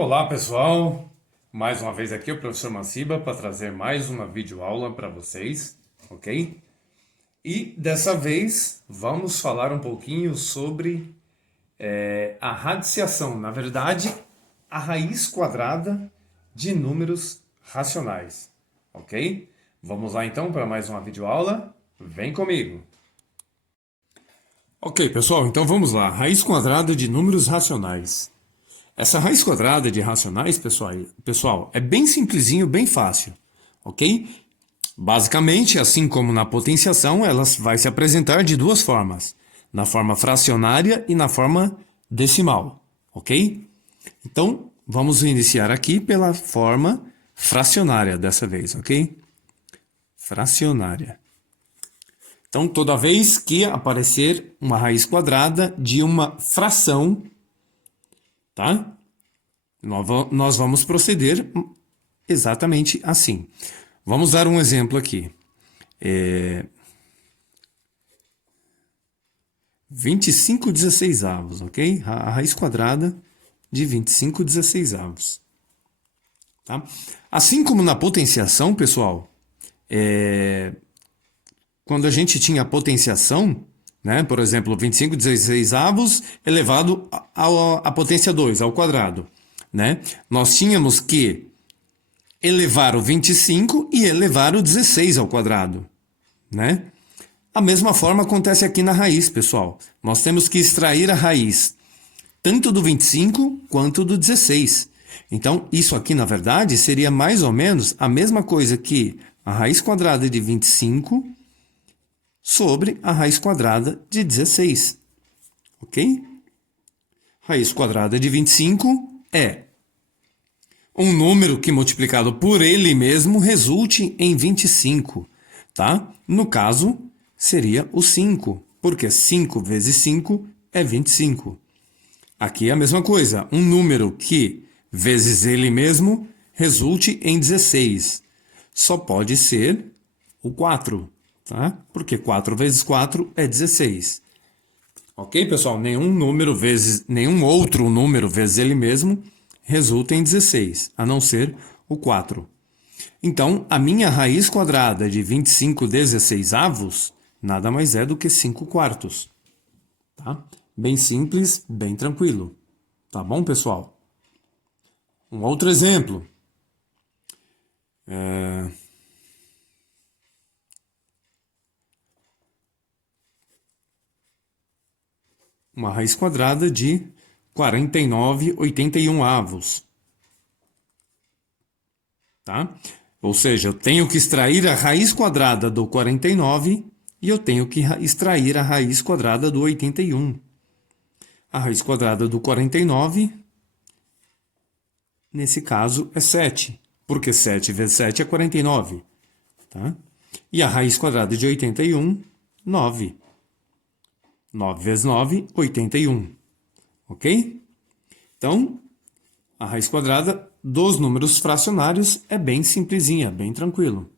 Olá pessoal, mais uma vez aqui o professor Manciba para trazer mais uma videoaula para vocês, ok? E dessa vez vamos falar um pouquinho sobre a radiciação, na verdade, a raiz quadrada de números racionais, ok? Vamos lá então para mais uma videoaula, vem comigo! Ok pessoal, então vamos lá, raiz quadrada de números racionais. Essa raiz quadrada de racionais, pessoal, é bem simplesinho, bem fácil, ok? Basicamente, assim como na potenciação, ela vai se apresentar de duas formas, na forma fracionária e na forma decimal, ok? Então, vamos iniciar aqui pela forma fracionária dessa vez, ok? Fracionária. Então, toda vez que aparecer uma raiz quadrada de uma fração, tá? Nós vamos proceder exatamente assim. Vamos dar um exemplo aqui. 25/16, ok? A raiz quadrada de 25/16. Tá? Assim como na potenciação, pessoal, quando a gente tinha potenciação, né, por exemplo, 25/16 elevado à potência 2, ao quadrado, né? Nós tínhamos que elevar o 25 e elevar o 16 ao quadrado, né? A mesma forma acontece aqui na raiz, pessoal. Nós temos que extrair a raiz tanto do 25 quanto do 16. Então, isso aqui, na verdade, seria mais ou menos a mesma coisa que a raiz quadrada de 25 sobre a raiz quadrada de 16. Ok? Raiz quadrada de 25 é um número que multiplicado por ele mesmo resulte em 25, tá? No caso, seria o 5, porque 5 vezes 5 é 25. Aqui é a mesma coisa, um número que vezes ele mesmo resulte em 16. Só pode ser o 4, tá? Porque 4 vezes 4 é 16. Ok, pessoal? Nenhum outro número vezes ele mesmo resulta em 16, a não ser o 4. Então, a minha raiz quadrada de 25/16 nada mais é do que 5 quartos. Tá? Bem simples, bem tranquilo. Tá bom, pessoal? Um outro exemplo. Uma raiz quadrada de 49/81. Tá? Ou seja, eu tenho que extrair a raiz quadrada do 49 e eu tenho que extrair a raiz quadrada do 81. A raiz quadrada do 49, nesse caso, é 7, porque 7 vezes 7 é 49. Tá? E a raiz quadrada de 81, 9. 9 vezes 9, 81. Ok? Então, a raiz quadrada dos números fracionários é bem simplesinha, bem tranquilo.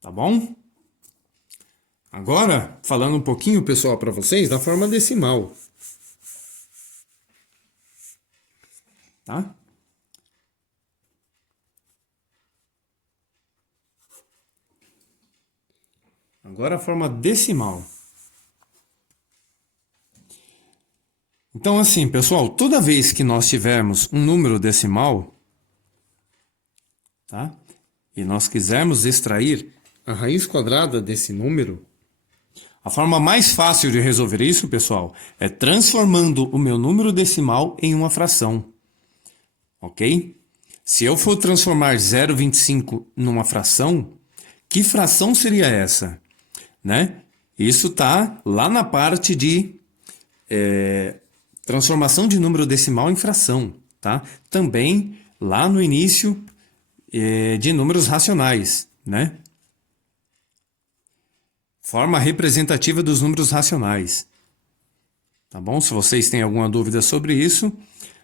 Tá bom? Agora, falando um pouquinho, pessoal, para vocês, da forma decimal. Tá? Agora a forma decimal. Então, assim, pessoal, toda vez que nós tivermos um número decimal, tá? E nós quisermos extrair a raiz quadrada desse número, a forma mais fácil de resolver isso, pessoal, é transformando o meu número decimal em uma fração. Ok? Se eu for transformar 0,25 numa fração, que fração seria essa? Né? Isso está lá na parte de transformação de número decimal em fração. Tá? Também lá no início de números racionais. Né? Forma representativa dos números racionais. Tá bom? Se vocês têm alguma dúvida sobre isso,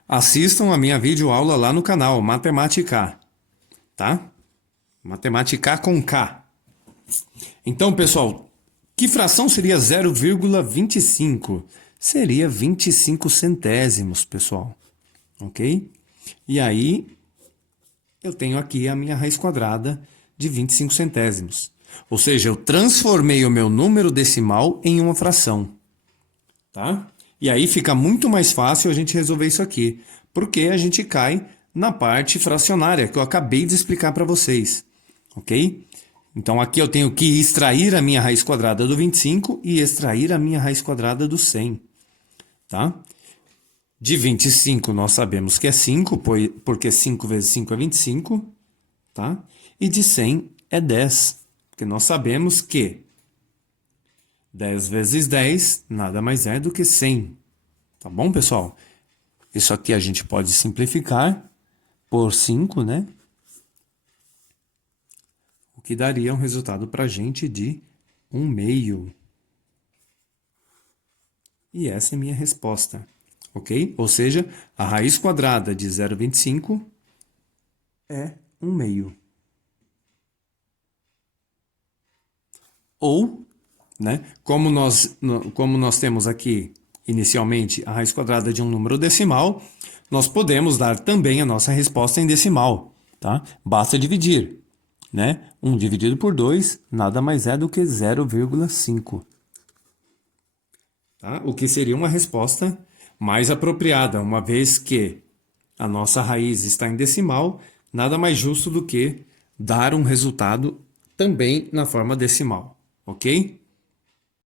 assistam a minha videoaula lá no canal, Matemática. Tá? Matemática com K. Então, pessoal, que fração seria 0,25? Seria 25 centésimos, pessoal. ok? E aí, eu tenho aqui a minha raiz quadrada de 25 centésimos. Ou seja, eu transformei o meu número decimal em uma fração, tá? E aí fica muito mais fácil a gente resolver isso aqui, porque a gente cai na parte fracionária que eu acabei de explicar para vocês, ok? Então aqui eu tenho que extrair a minha raiz quadrada do 25 e extrair a minha raiz quadrada do 100, tá? De 25 nós sabemos que é 5, porque 5 vezes 5 é 25, tá? E de 100 é 10, porque nós sabemos que 10 vezes 10 nada mais é do que 100. Tá bom, pessoal? Isso aqui a gente pode simplificar por 5, né? O que daria um resultado para a gente de 1/2. E essa é a minha resposta, ok? Ou seja, a raiz quadrada de 0,25 é 1/2. Ou, né, como nós temos aqui inicialmente a raiz quadrada de um número decimal, nós podemos dar também a nossa resposta em decimal, tá? Basta dividir, né? 1 dividido por 2 nada mais é do que 0,5. Tá? O que seria uma resposta mais apropriada, uma vez que a nossa raiz está em decimal, nada mais justo do que dar um resultado também na forma decimal, ok?